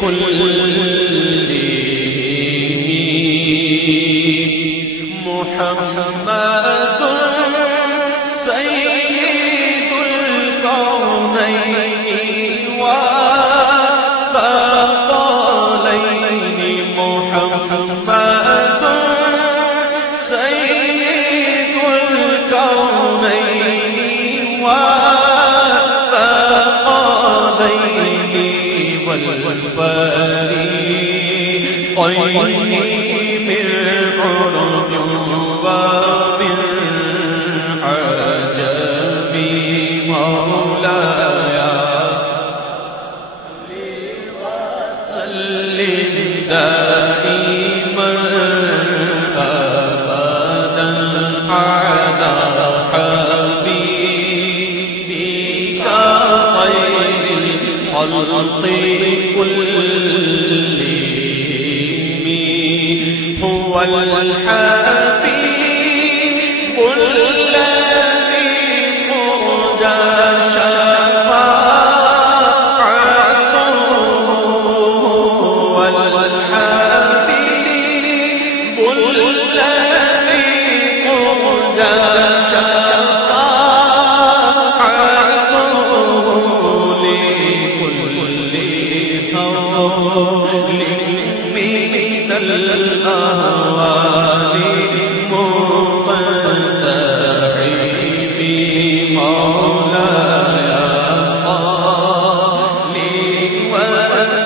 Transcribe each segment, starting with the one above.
كلهم محمد سيد الكونين والثقلين محمد سيد الكونين والثقلين والفريقين من عرب ومن عجم مولاي وسلم دائما أبدا على حبيبك خير الخلق كلهم هو الحبيب الذي ترجى شفاعته هو الحبيب الذي ترجى شفاعته لكل حول من الأهوال مقتحم مولاي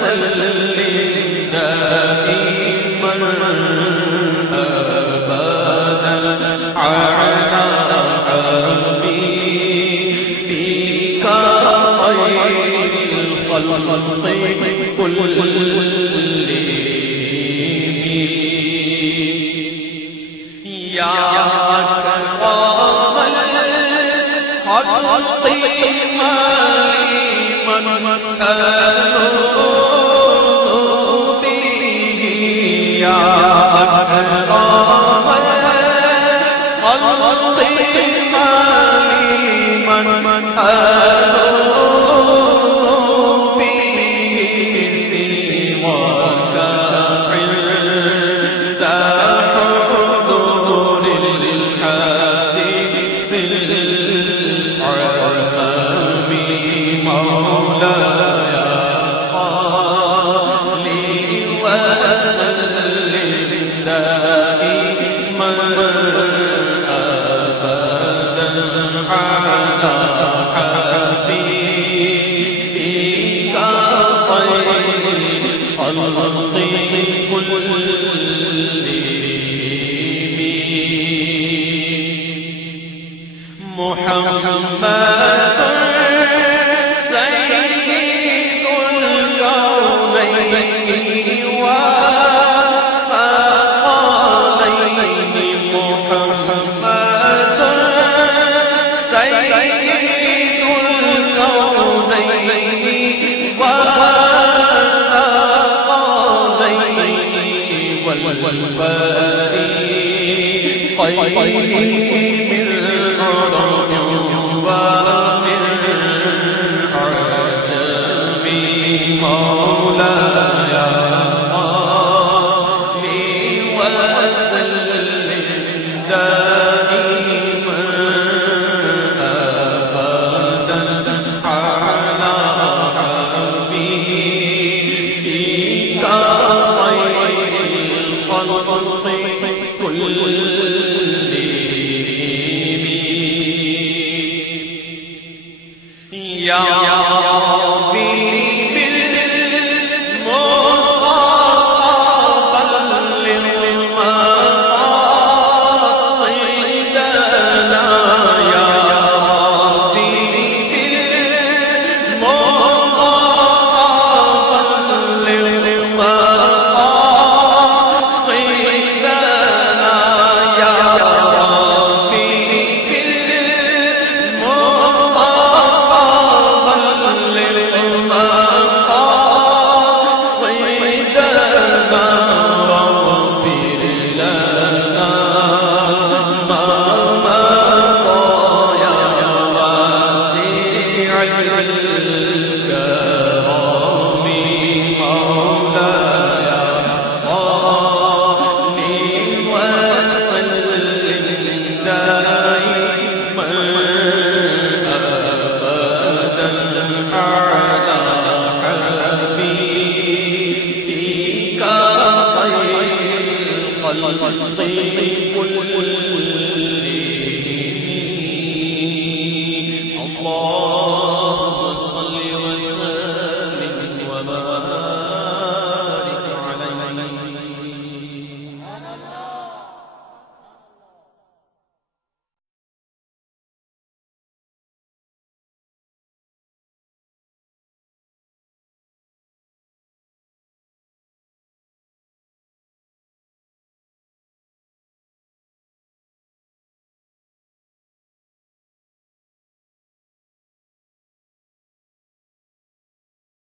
صل وسلم دائما أبدا على حبيبك خير الخلق كلهم يا أكرم الخلق من ألوذ به يا أكرم الخلق من ألوذ به سواك عند حضور الحادث العظام مولاي صل وسلم دائما أبدا على حبيبك خير الخلق كلهم محمد سيد الكونين والثقلين محمد سيد الكونين والثقلين والفريقين من عرب ومن عجم مولاي صل وسلم دائما أبدا على حبيبك خير الخلق كلهم يا ربي بالمصطفى الخلق كلهم